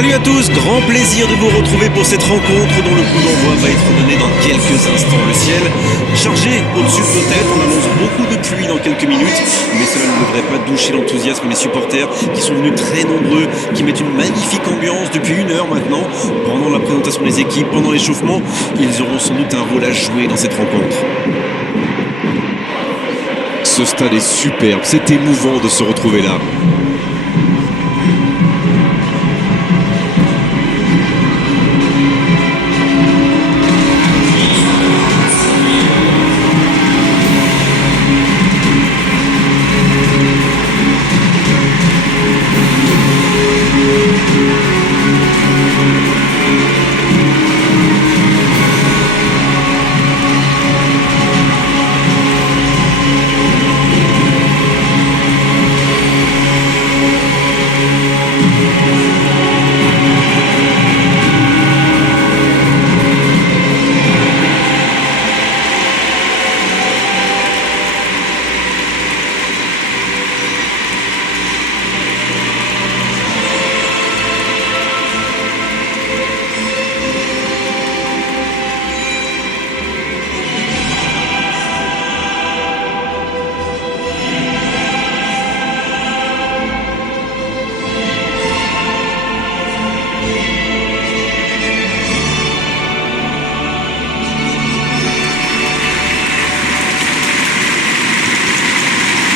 Salut à tous, grand plaisir de vous retrouver pour cette rencontre dont le coup d'envoi va être donné dans quelques instants. Le ciel chargé au-dessus de nos têtes, on annonce beaucoup de pluie dans quelques minutes, mais cela ne devrait pas doucher l'enthousiasme des supporters qui sont venus très nombreux, qui mettent une magnifique ambiance depuis 1 heure maintenant. Pendant la présentation des équipes, pendant l'échauffement, ils auront sans doute un rôle à jouer dans cette rencontre. Ce stade est superbe, c'est émouvant de se retrouver là.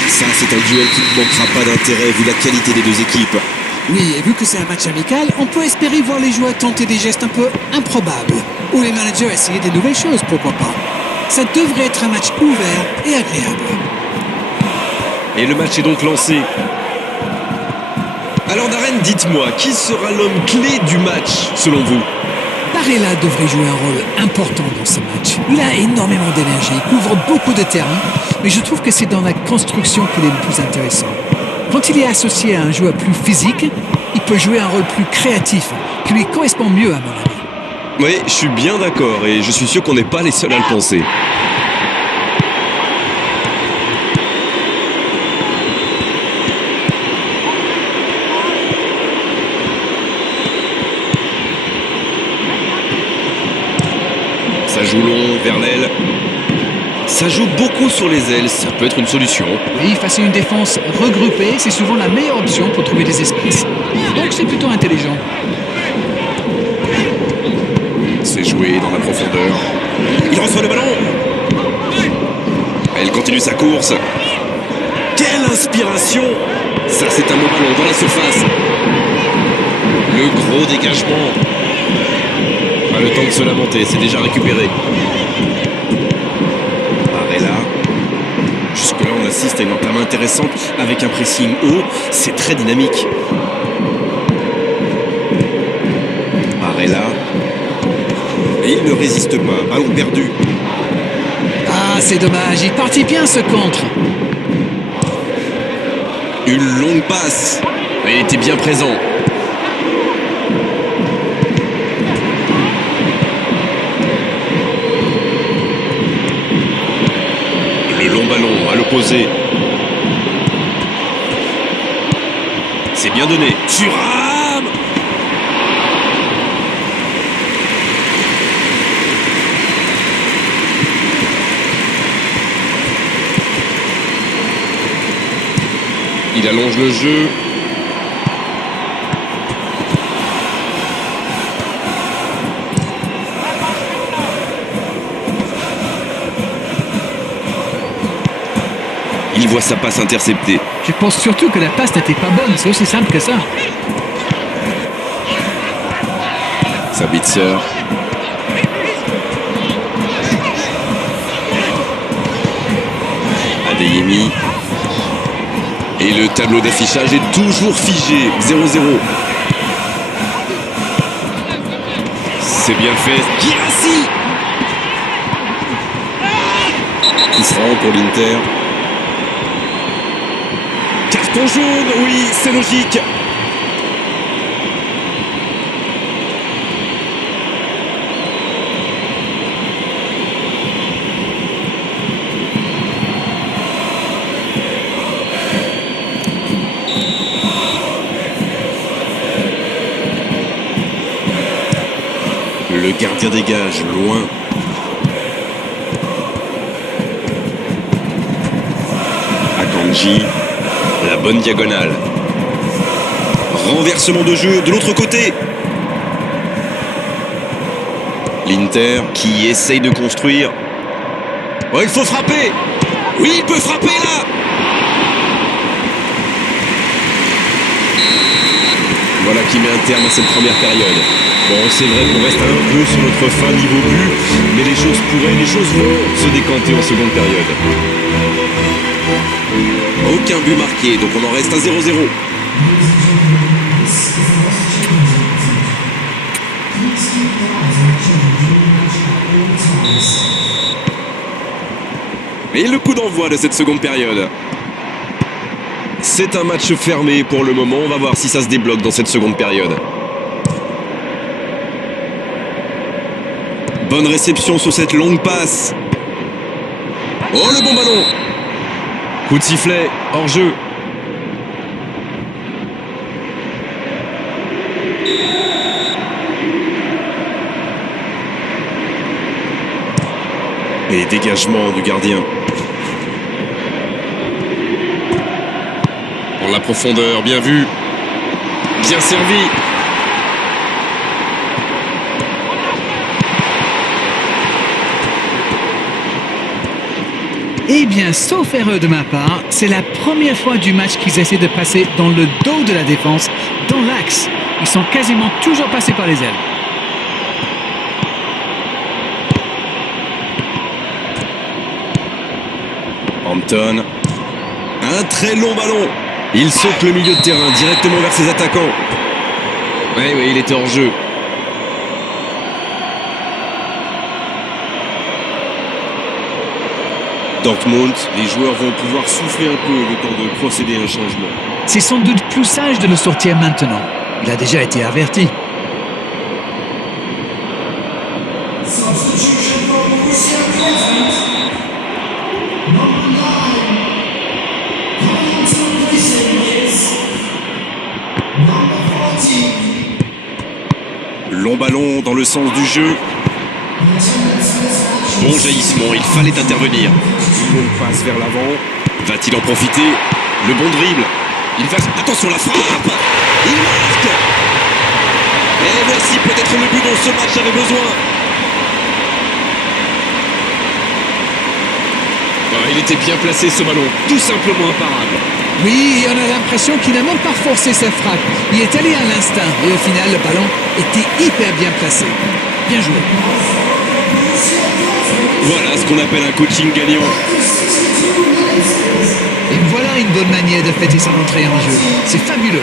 Ça, c'est un duel qui ne manquera pas d'intérêt vu la qualité des deux équipes. Oui, et vu que c'est un match amical, on peut espérer voir les joueurs tenter des gestes un peu improbables. Ou les managers essayer des nouvelles choses, pourquoi pas. Ça devrait être un match ouvert et agréable. Et le match est donc lancé. Alors Darren, dites-moi, qui sera l'homme clé du match, selon vous? Barella devrait jouer un rôle important dans ce match. Il a énormément d'énergie, il couvre beaucoup de terrain, mais je trouve que c'est dans la construction qu'il est le plus intéressant. Quand il est associé à un joueur plus physique, il peut jouer un rôle plus créatif, qui lui correspond mieux à mon avis. Oui, je suis bien d'accord et je suis sûr qu'on n'est pas les seuls à le penser. Ça joue long vers l'aile. Ça joue beaucoup sur les ailes, ça peut être une solution. Oui, face à une défense regroupée, c'est souvent la meilleure option pour trouver des espaces. Donc c'est plutôt intelligent. C'est joué dans la profondeur. Il reçoit le ballon. Elle continue sa course. Quelle inspiration! Ça, c'est un bon ballon dans la surface. Le gros dégagement. Pas le temps de se lamenter, c'est déjà récupéré. Barella. Jusque-là, on assiste à une entame intéressante avec un pressing haut. C'est très dynamique. Barella. Et il ne résiste pas. Ballon perdu. Ah, c'est dommage, il partit bien ce contre. Une longue passe. Il était bien présent. Le long ballon à l'opposé. C'est bien donné. Thuram! Il allonge le jeu. Il voit sa passe interceptée. Je pense surtout que la passe n'était pas bonne, c'est aussi simple que ça. Sabitzer. Adeyemi. Et le tableau d'affichage est toujours figé. 0-0. C'est bien fait. Guirassy. Coup franc pour l'Inter. Carton jaune, oui, c'est logique. Le gardien dégage loin. Akanji, la bonne diagonale. Renversement de jeu de l'autre côté. L'Inter qui essaye de construire. Oh, il faut frapper. Oui, il peut frapper là. Voilà qui met un terme à cette première période. Bon, c'est vrai qu'on reste un peu sur notre fin niveau but, mais les choses vont se décanter en seconde période. Aucun but marqué, donc on en reste à 0-0. Et le coup d'envoi de cette seconde période. C'est un match fermé pour le moment. On va voir si ça se débloque dans cette seconde période. Bonne réception sur cette longue passe. Oh, le bon ballon. Coup de sifflet, hors jeu. Et dégagement du gardien. Dans la profondeur, bien vu. Bien servi. Eh bien, sauf erreur de ma part, c'est la première fois du match qu'ils essaient de passer dans le dos de la défense, dans l'axe. Ils sont quasiment toujours passés par les ailes. Hampton. Un très long ballon. Il saute le milieu de terrain directement vers ses attaquants. Oui, il était hors jeu. Dortmund, les joueurs vont pouvoir souffler un peu le temps de procéder à un changement. C'est sans doute plus sage de le sortir maintenant. Il a déjà été averti. Long ballon dans le sens du jeu. Bon jaillissement, il fallait intervenir. Une longue passe vers l'avant. Va-t-il en profiter? Le bon dribble. Il va... Attention, la frappe. Il marque. Et voici peut-être le but dont ce match avait besoin. Il était bien placé ce ballon, tout simplement imparable. Oui, on a l'impression qu'il n'a même pas forcé sa frappe. Il est allé à l'instinct et au final, le ballon était hyper bien placé. Bien joué. Voilà ce qu'on appelle un coaching gagnant. Et voilà une bonne manière de fêter son entrée en jeu. C'est fabuleux.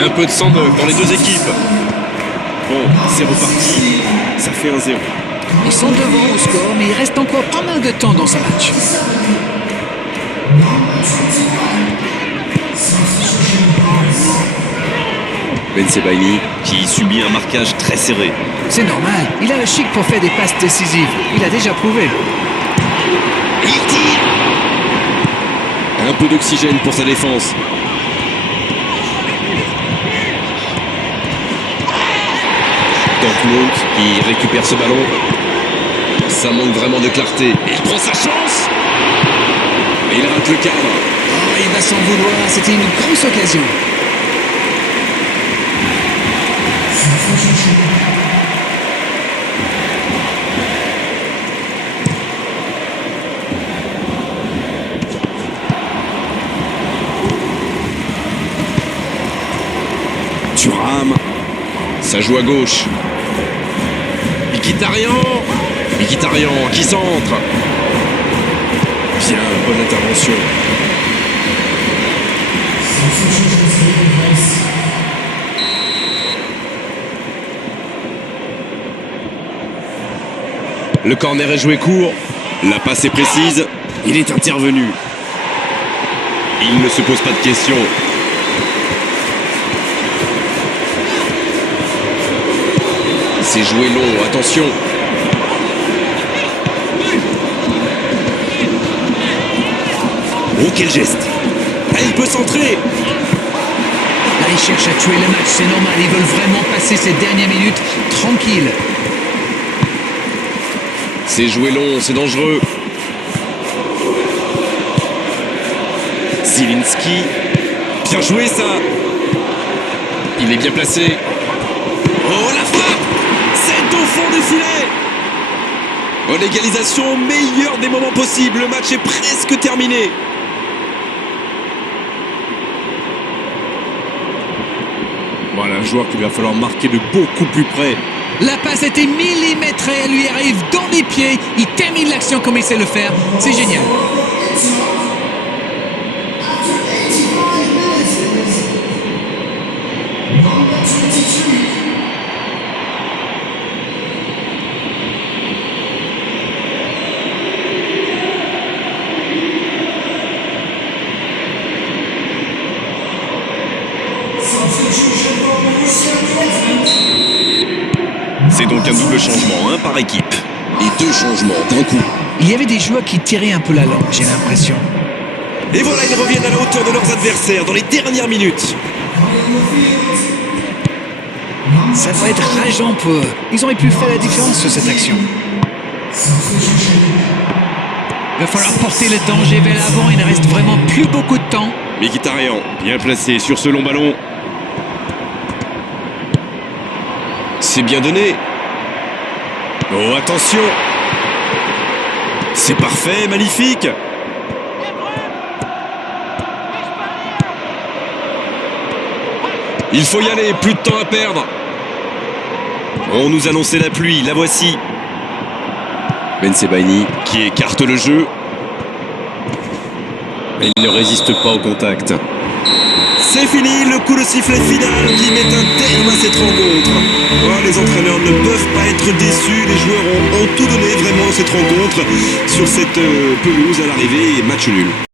Un peu de sang neuf dans les deux équipes. Bon, c'est reparti. Ça fait 1-0. Ils sont devant au score, mais il reste encore pas mal de temps dans ce match. Ben Sebaini qui subit un marquage très serré. C'est normal, il a le chic pour faire des passes décisives. Il a déjà prouvé. Il tire. Un peu d'oxygène pour sa défense. Dortmund qui récupère ce ballon. Ça manque vraiment de clarté. Il prend sa chance. Et il rate le cadre. Oh, il va s'en vouloir, c'était une grosse occasion. Thuram. Ça joue à gauche. Mkhitaryan qui centre. Bien, bonne intervention. Le corner est joué court. La passe est précise. Il est intervenu. Il ne se pose pas de questions. C'est joué long, attention. Oh, quel geste. Ah, il peut centrer. Là, ils cherchent à tuer le match, c'est normal. Ils veulent vraiment passer ces dernières minutes tranquilles. C'est joué long, c'est dangereux. Zielinski. Bien joué, ça. Il est bien placé. Oh, la frappe. C'est au fond des filets. Oh, l'égalisation au meilleur des moments possibles. Le match est presque terminé. Voilà un joueur qu'il va falloir marquer de beaucoup plus près. La passe était millimétrée, elle lui arrive dans les pieds. Il termine l'action comme il sait le faire. C'est génial. C'est donc un double changement, par équipe. Et 2 changements d'un coup. Il y avait des joueurs qui tiraient un peu la langue, j'ai l'impression. Et voilà, ils reviennent à la hauteur de leurs adversaires dans les dernières minutes. Ça doit être rageant pour eux. Ils auraient pu faire la différence sur cette action. Il va falloir porter le danger vers l'avant. Il ne reste vraiment plus beaucoup de temps. Mkhitaryan, bien placé sur ce long ballon. C'est bien donné. Oh, attention. C'est parfait, magnifique. Il faut y aller, plus de temps à perdre. On nous annonçait la pluie, la voici. Ben Sebaini qui écarte le jeu. Mais il ne résiste pas au contact. C'est fini, le coup de sifflet final qui met un terme à cette rencontre. Oh, les entraîneurs ne peuvent pas être déçus. Les joueurs ont tout donné vraiment dans cette rencontre. Sur cette pelouse à l'arrivée, match nul.